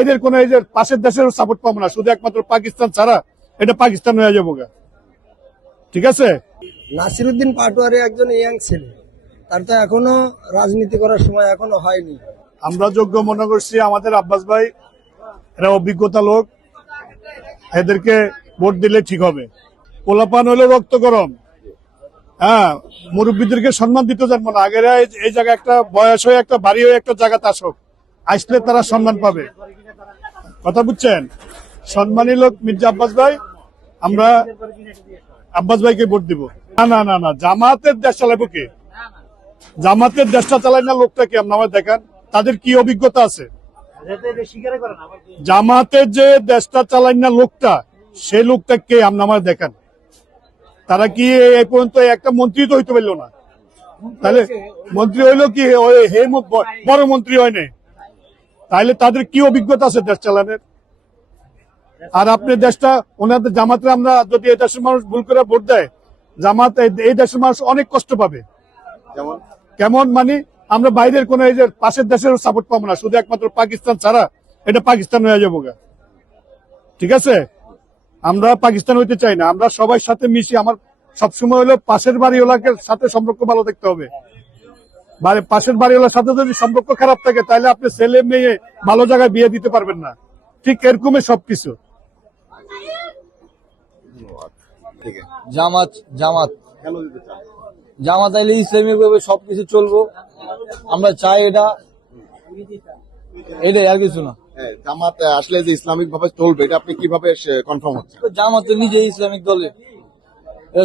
এদের কোন এই যে পাশের দেশের সাপোর্ট পাবো না, শুধু একমাত্র পাকিস্তান ছাড়া এটা পাকিস্তান হয়ে যাবো। ঠিক আছে। নাসিরউদ্দিন পাটোয়ারি একজন ইয়াং ছেলে, তার তো এখনো রাজনীতি করার সময় এখনো হয়নি। আমরা যোগ্য মনে করছি আমাদের আব্বাস ভাই, এরা অভিজ্ঞতা লোক, এদেরকে ভোট দিলে ঠিক হবে। পোলাপান হলো রক্ত গরম, হ্যাঁ, মুরব্বীদেরকে সম্মান দিতে জানবো না। আগের এই জায়গায় একটা বয়স হয়ে একটা বাড়ি হয়ে একটা জায়গাতে আসুক, আসলে তারা সম্মান পাবে। কথা বুঝছেন? সম্মানী লোক মির্জা আব্বাস ভাই, আমরা আব্বাস ভাইকে ভোট দিব। না না না না, জামাতের দেশ চালাবো কে? জামাতের দেশটা চালায় না লোকটা কি? আপনার দেখান তাদের কি অভিজ্ঞতা আছে। জামাতের যে দেশটা চালায় না লোকটা, সেই লোকটা কে? আপনার দেখান। তারা কি এই পর্যন্ত একটা মন্ত্রী তো হইতে পারলো না, তাহলে মন্ত্রী হইলো কি হে বড় মন্ত্রী হয় নাই, তাহলে তাদের কি অভিজ্ঞতা আছে দেশ চালানোর? আর আপনি দেশটা ওনাদের জামাতে, আমরা যদি এই দেশের মানুষ ভুল করে ভোট দেয়, জামাত এই দেশের মানুষ অনেক কষ্ট পাবে। কেমন মানে আমরা বাইরের কোন এই যে পাশের দেশের সাপোর্ট পাবো না, শুধু একমাত্র পাকিস্তান ছাড়া এটা পাকিস্তান হয়ে যাবো। ঠিক আছে, আমরা পাকিস্তান হইতে চাই না, আমরা সবার সাথে মিশি। আমার সবসময় হলো পাশের বাড়িওয়ালাকে সাথে সম্পর্ক ভালো দেখতে হবে। পাশের বাড়িওয়ালার সাথে যদি সম্পর্ক খারাপ থাকে, তাহলে আপনি ছেলে মেয়ে ভালো জায়গায় বিয়ে দিতে পারবেন না। ঠিক এরকমই সবকিছু। জামাত জামাত জামাত আইলে ইসলামিক ভাবে সবকিছু চলবো, আমরা চাই এটাই, আর কিছু না। জামাত আসলে যে ইসলামিক ভাবে চলবে, এটা আপনি কিভাবে কনফার্ম হচ্ছে? জামাত তো নিজে ইসলামিক দলে,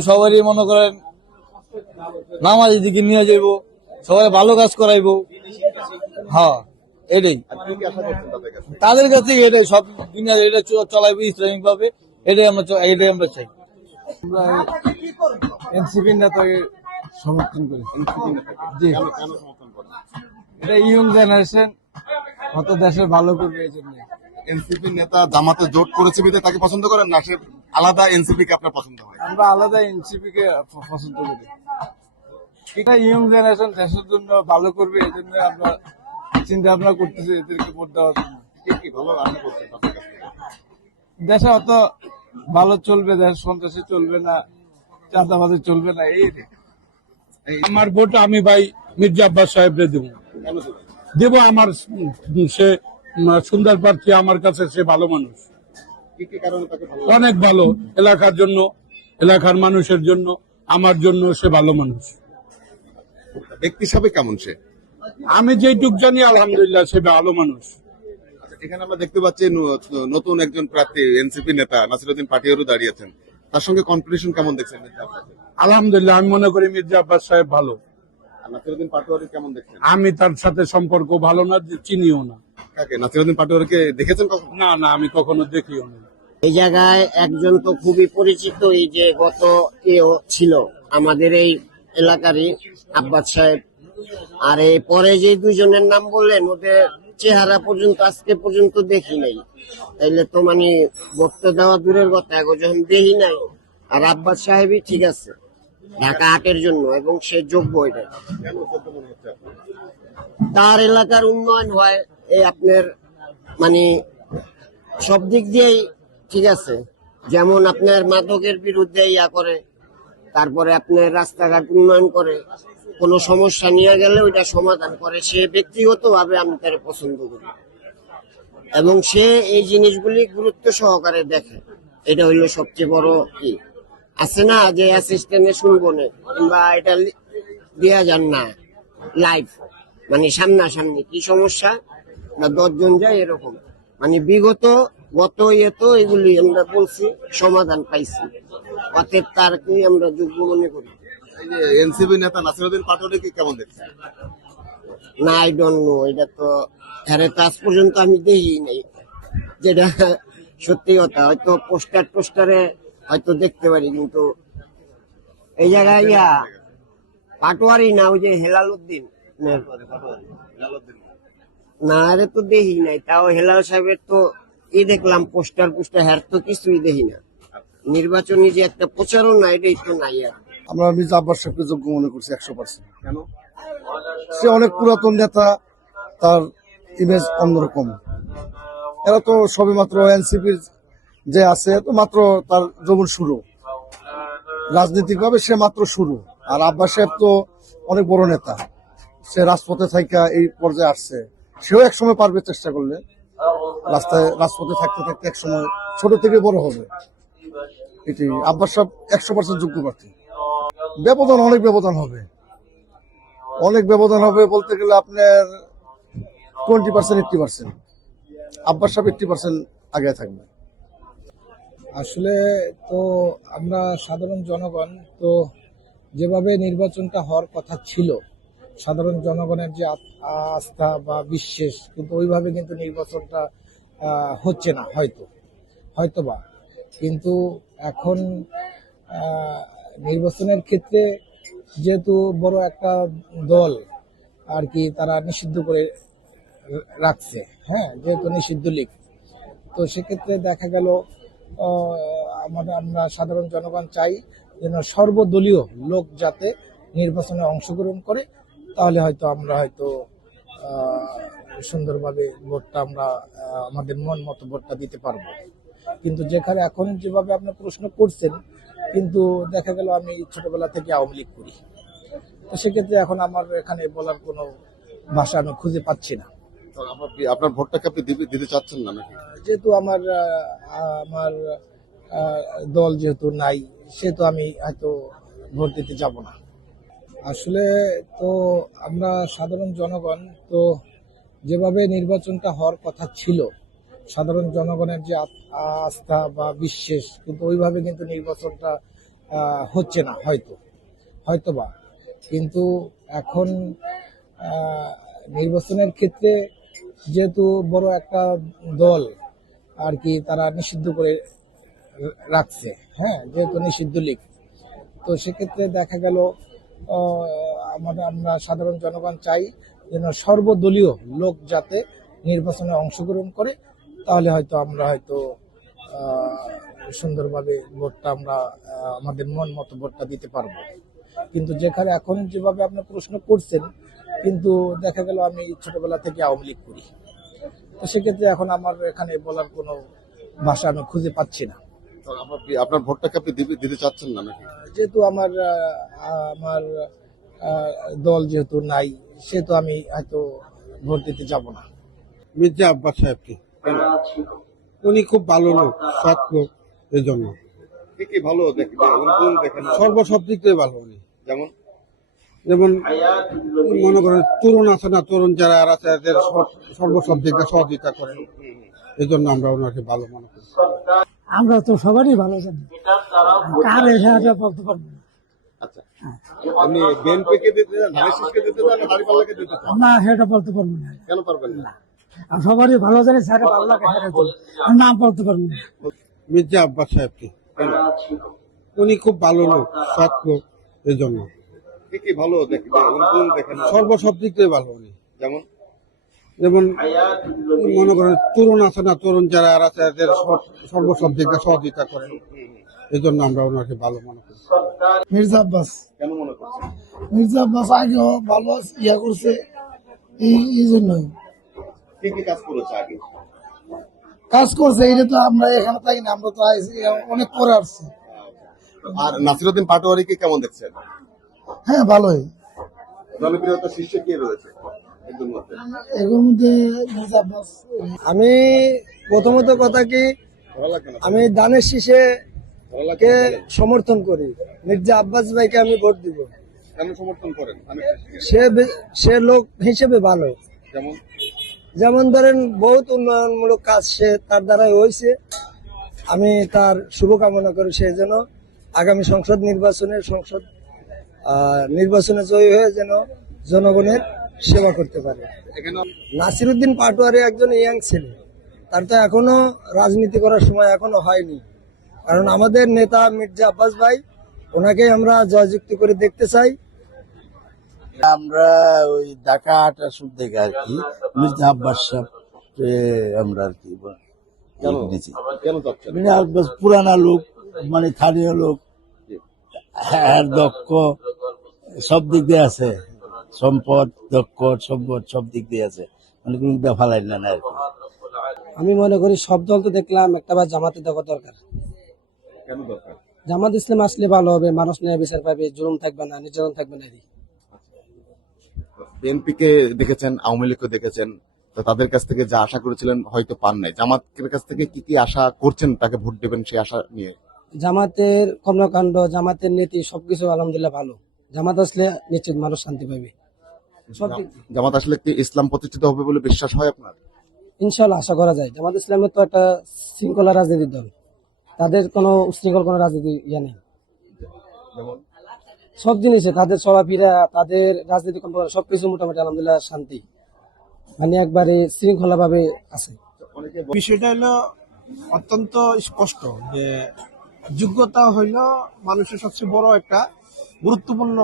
সবারই মনে করেন নামাজের দিকে নিয়ে যাইবো, সবাই ভালো কাজ করাইবো। হ্যাঁ, এটাই তাদের কাছ থেকে, এটাই সব দুনিয়া এটা চলাইবো ইসলামিক ভাবে, এটাই আমরা চাই। আমরা এনসিপি নেতাকে সমর্থন করি। জি, এটা ইয়ং জেনারেশন, কত দেশের ভালো করবে এই জন্য। এনসিপি নেতা জামাতে জোট করেছে বিধায় তাকে পছন্দ করেন না, সে আলাদা এনসিপি কে আপনার পছন্দ হয়? আমরা আলাদা এনসিপি কে পছন্দ করি। এটা ইয়ং জেনারেশন দেশের জন্য ভালো করবে, এই জন্য আমরা চিন্তা ভাবনা করতেছি এদেরকে ভোট দেওয়ার জন্য। কি ভালো আশা করছেন তাদের কাছ থেকে? দেশে অত ভালো চলবে, দেশ সন্ত্রাসী চলবে না, চাঁদাবাজি চলবে না। আমার ভোট আমি ভাই মির্জা আব্বাস সাহেবরে দেব। আমার সে সুন্দর প্রার্থী, আমার কাছে সে ভালো মানুষ, অনেক ভালো। এলাকার জন্য, এলাকার মানুষের জন্য, আমার জন্য সে ভালো মানুষ। ব্যক্তি হিসাবে কেমন সে? আমি যেটুক জানি আলহামদুলিল্লাহ সে ভালো মানুষ। এখানে আমরা দেখতে পাচ্ছি নতুন একজন প্রার্থী এনসিপি নেতা নাসিরউদ্দিন পাটোয়ারি দাঁড়িয়েছেন, তার সঙ্গে কম্পিটিশন কেমন দেখছেন? আলহামদুলিল্লাহ আমি মনে করি মির্জা আব্বাস সাহেব ভালো। নাসিরউদ্দিন পাটোয়ারি কেমন দেখছেন? আমি তার সাথে সম্পর্ক ভালো না, চিনিও না। কাকে? নাসিরউদ্দিন পাটোয়ারিকে দেখেছেন কখনো? না না, আমি কখনো দেখিও না। এই জায়গায় একজন তো খুবই পরিচিত, এই যে গত ছিল আমাদের এই এলাকারই আব্বাস সাহেব। আর এই পরে যে দুইজনের নাম বললেন, ওদের চেহারা পর্যন্ত আজকে পর্যন্ত দেখি নাই, তাইলে তো মানে ভোট দেওয়া দূরের কথা, যখন দেখি নাই। আর আব্বাস সাহেবই ঠিক আছে ঢাকা ৮-এর জন্য, এবং সে যোগ্য। এটা তার এলাকার উন্নয়ন হয়, এই আপনার মানে সব দিক দিয়েই ঠিক আছে। যেমন আপনার মাদকের বিরুদ্ধে ইয়া করে, তারপরে আপনার রাস্তাঘাট উন্নয়ন করে, কোনো সমস্যা নিয়ে গেলে ওইটা সমাধান করে। সে ব্যক্তিগত ভাবে আমি তার পছন্দ করি, এবং সে এই জিনিসগুলি গুরুত্ব সহকারে দেখে। এটা হইলো সবচেয়ে বড় কি আছে না, যে অ্যাসিস্ট্যান্টে শুনবো না, কিংবা এটা দেয়া যান না লাইভ, মানে সামনাসামনি কি সমস্যা না 10 জন যায় এরকম, মানে বিগত গত এগুলি আমরা বলছি, সমাধান পাইছি। অতএব তারকে আমরা যোগ্য মনে করি। এনসিপি নেতা নাসিরউদ্দিন পাটোয়ারিকে কেমন দেখছেন? না, আই ডোন্ট নো, এটা তো আজ পর্যন্ত আমি দেখি নাই, যেটা সত্যি কথা। হয়তো পোস্টারে হয়তো দেখতে পারি, কিন্তু এই জায়গায় পাটোয়ারি না, ওই যে হেলাল উদ্দিন না, আরে তো দেখি নাই। তাও হেলাল সাহেবের তো দেখলাম পোস্টার হ্যার তো কিছুই দেখি না। নির্বাচনী যে একটা প্রচারণা, এটাই তো নাই। আর আমরা মির্জা আব্বাস সাহেবকে যোগ্য মনে করছি 100%। কেন? সে অনেক পুরাতন নেতা, তার ইমেজ অন্যরকম। এরা তো সবে মাত্র এনসিপির যে আছে তো মাত্র তার যৌবন শুরু, রাজনৈতিকভাবে সে মাত্র শুরু। আর আব্বাস সাহেব তো অনেক বড় নেতা, সে রাজপথে থাইকা এই পর্যায়ে আসছে, সেও একসময় পারবে চেষ্টা করলে, রাজপথে থাকতে থাকতে একসময় ছোট থেকে বড় হবে। এটি আব্বাস সাহেব 100% যোগ্য প্রার্থী। ব্যবধান অনেক ব্যবধান হবে, অনেক ব্যবধান হবে বলতে গেলে আপনার 20% 80%। আব্বাস সাহেব 80% আগে থাকবে। আসলে তো আমরা সাধারণ জনগণ তো যেভাবে নির্বাচনটা হওয়ার কথা ছিল, সাধারণ জনগণের যে আস্থা বা বিশ্বাস, কিন্তু ওইভাবে কিন্তু নির্বাচনটা হচ্ছে না, হয়তোবা। কিন্তু এখন নির্বাচনের ক্ষেত্রে যেহেতু বড় একটা দল আর কি তারা নিষিদ্ধ করে রাখছে, হ্যাঁ, যেহেতু নিষিদ্ধ লীগ, তো সেক্ষেত্রে দেখা গেল আমরা সাধারণ জনগণ চাই যেন সর্বদলীয় লোক যাতে নির্বাচনে অংশগ্রহণ করে, তাহলে হয়তো আমরা সুন্দরভাবে ভোটটা আমরা আমাদের মন মতো ভোটটা দিতে পারবো। কিন্তু যেখানে এখন যেভাবে আপনি প্রশ্ন করছেন, কিন্তু দেখা গেল আমি ছোটবেলা থেকে আওয়ামী লীগ করি, তো সেক্ষেত্রে এখন আমার এখানে বলার কোনো ভাষা আমি খুঁজে পাচ্ছি না। আপনার ভোটটাকে আপনি দিতে চাচ্ছেন না নাকি? যেহেতু আমার দল যেহেতু নাই, সেহেতু আমি হয়তো ভোট দিতে যাব না। আসলে তো আমরা সাধারণ জনগণ তো যেভাবে নির্বাচনটা হওয়ার কথা ছিল, সাধারণ জনগণের যে আস্থা বা বিশ্বাস, কিন্তু ওইভাবে কিন্তু নির্বাচনটা হচ্ছে না, হয়তোবা। কিন্তু এখন নির্বাচনের ক্ষেত্রে যেহেতু বড় একটা দল আর কি তারা নিষিদ্ধ করে রাখছে, হ্যাঁ, যেহেতু নিষিদ্ধ লীগ, তো সেক্ষেত্রে দেখা গেল আমরা সাধারণ জনগণ চাই যেন সর্বদলীয় লোক যাতে নির্বাচনে অংশগ্রহণ করে, তাহলে হয়তো আমরা সুন্দরভাবে ভোটটা আমরা আমাদের মন মতো ভোটটা দিতে পারবো। কিন্তু যেখানে এখন যেভাবে আপনি প্রশ্ন করছেন, কিন্তু দেখা গেল আমি ছোটবেলা থেকে আওয়ামী লীগ করি, তো সেক্ষেত্রে এখন আমার এখানে বলার কোনো ভাষা আমি খুঁজে পাচ্ছি না। আপনার ভোটটাকে আপনি দিতে চাচ্ছেন না নাকি? যেহেতু আমার দল যেহেতু নাই, সেহেতু আমি হয়তো ভোট দিতে যাব না। মির্জা আব্বাস সাহেবকে, উনি খুব ভালো লোক, সৎ লোক, এই জন্য কি ভালো দেখেন? সর্বসব দিক থেকে ভালো উনি। যেমন মনে করেন তরুণ আছে না, তরুণ যারা আছে এদের সর্বসব দিক দিয়ে সহযোগিতা করেন, এই জন্য আমরা ওনাকে ভালো মনে করি। আমরা তো সবারই ভালো জানি, কার এটা বলতে পারবো না। আচ্ছা, আপনি বিএনপিকে দিতে চান, ধানের দিতে চান, দাঁড়িপাল্লাকে দিতে চান? না, সেটা বলতে পারবো না। কেন পারবেন না? আমি সবারই ভালো জানি, স্যার ভালো লাগে, আমি নাম বলতে পারবো না। মির্জা আব্বাস সাহেবকে, উনি খুব ভালো লোক, সৎ লোক, এই জন্য কি ভালো দেখেন? সর্বসব দিক থেকে ভালো উনি। যেমন মনে করেন তরুণ আছে না, তরুণ যারা আছে এদের সর্বসব দিক দিয়ে সহযোগিতা করেন, এই জন্য আমরা ওনাকে ভালো মনে করি। মির্জা আব্বাস, কেন মনে করছেন? মির্জা আব্বাস আগেও ভালো ইয়া করছে, এই জন্যই কি কাজ করেছে আগে? কাজ করছে। এটা তো আমরা এখানে থাকি না, আমরা তো অনেক পরে আসছি। আর নাসিরউদ্দিন পাটোয়ারিকে কেমন দেখছেন? হ্যাঁ, ভালোই। জনপ্রিয়তা শীর্ষে কে রয়েছে এগুলোর মধ্যে মির্জা আব্বাস। আমি প্রথমত কথা কি, আমি দানের শীষে কে সমর্থন করি, মির্জা আব্বাস ভাইকে আমি ভোট দিব। কেন সমর্থন করেন? সে লোক হিসেবে ভালো, যেমন ধরেন বহুত উন্নয়নমূলক কাজ সে তার দ্বারাই হয়েছে। আমি তার শুভকামনা করি, সে যেন আগামী সংসদ নির্বাচনে জয়ী হয়ে যেন জনগণের সেবা করতে পারে। নাসিরউদ্দিন পাটোয়ারি একজন ইয়াং ছেলে, তার তো এখনো রাজনীতি করার সময় এখনো হয়নি, কারণ আমাদের নেতা মির্জা আব্বাস ভাই, ওনাকে আমরা জয়যুক্তি করে দেখতে চাই। আমরা ওই ঢাকা 8 আসন থেকে আর কি মির্জা আব্বাস সাহেব আমরা আর কি মির্জা আব্বাস পুরানা লোক, মানে স্থানীয় লোক, হ্যাঁ, দক্ষ, সব দিক দিয়ে আছে, সম্পদ, দক্ষ, সম্পদ সব দিক দিয়ে আছে, মানে কোনো ফালাই না আর কি। আমি মনে করি সব দল তো দেখলাম, একটা বার জামাতে দেওয়া দরকার। কেন দরকার? জামাত ইসলাম আসলে ভালো হবে, মানুষ ন্যায় বিচার পাবে, জুলুম থাকবে না, নির্যাতন থাকবে না। বিএনপি কে দেখেছেন, আওয়ামী লীগকে দেখেছেন, তো তাদের কাছ থেকে যা আশা করেছিলেন হয়তো পান নাই। জামাতের কাছ থেকে কি কি আশা করছেন, তাকে ভোট দেবেন সেই আশা নিয়ে? জামাতের কর্মকাণ্ড, জামাতের নীতি সবকিছু আলহামদুলিল্লাহ ভালো। জামাত আসলে নিশ্চিত মানুষ শান্তি পাবে। সব দিক দিয়ে। জামাত আসলে কি ইসলাম প্রতিষ্ঠিত হবে বলে বিশ্বাস হয় আপনার? ইনশাল্লাহ আশা করা যায়। জামাত ইসলামের তো একটা শৃঙ্খলা রাজনীতির দল, তাদের কোনো উশৃঙ্খল কোনো রাজনীতি নেই। সব জিনিসে তাদের চলাফেরা, তাদের রাজনীতি কর্মকাণ্ড সবকিছু মোটামুটি আলহামদুলিল্লাহ শান্তি, মানে একবারে শৃঙ্খলা ভাবে আছে। বিষয়টা হলো অত্যন্ত স্পষ্ট যে যোগ্যতা হইল মানুষের সবচেয়ে বড় একটা গুরুত্বপূর্ণ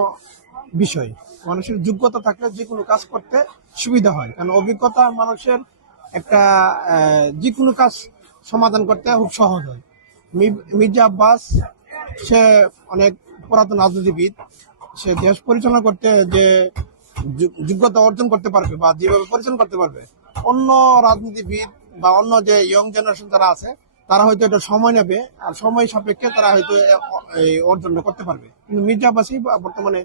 বিষয়। মানুষের যোগ্যতা থাকলে যে কোনো কাজ করতে সুবিধা হয়, কারণ অভিজ্ঞতা মানুষের একটা যে কোনো কাজ সমাধান করতে খুব সহজ হয়। মির্জা আব্বাস সে অনেক পুরাতন রাজনীতিবিদ, সে দেশ পরিচালনা করতে যে যোগ্যতা অর্জন করতে পারবে বা যেভাবে পরিচালনা করতে পারবে, অন্য রাজনীতিবিদ বা অন্য যে ইয়ং জেনারেশন যারা আছে তারা হয়তো এটা সময় নেবে, আর সময় সাপেক্ষে তারা হয়তো এই অর্জনটা করতে পারবে। কিন্তু মির্জা আব্বাসই বর্তমানে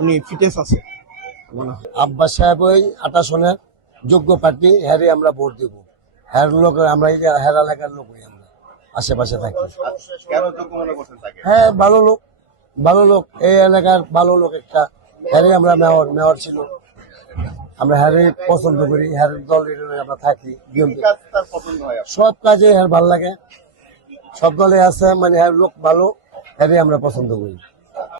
উনি ফিটেস আছে। আব্বাস সাহেব ওই 28 সনের যোগ্য প্রার্থী, হ্যারে আমরা ভোট দেব। হ্যার লোক আমরা, হ্যার এলাকার লোকই আমরা আশেপাশে থাকি। কেন যোগ্য মনে করছেন তাকে? হ্যাঁ, ভালো লোক, ভালো লোক, এই এলাকার ভালো লোক একটা। হ্যারে আমরা মেয়র ছিল, আমরা হ্যারে পছন্দ করি, হ্যার দল আমরা থাকি। কাজ তার পছন্দ হয় আপনার? সব কাজে হ্যার ভালো লাগে, সব দলে আছে, মানে হ্যার লোক ভালো, হ্যারে আমরা পছন্দ করি।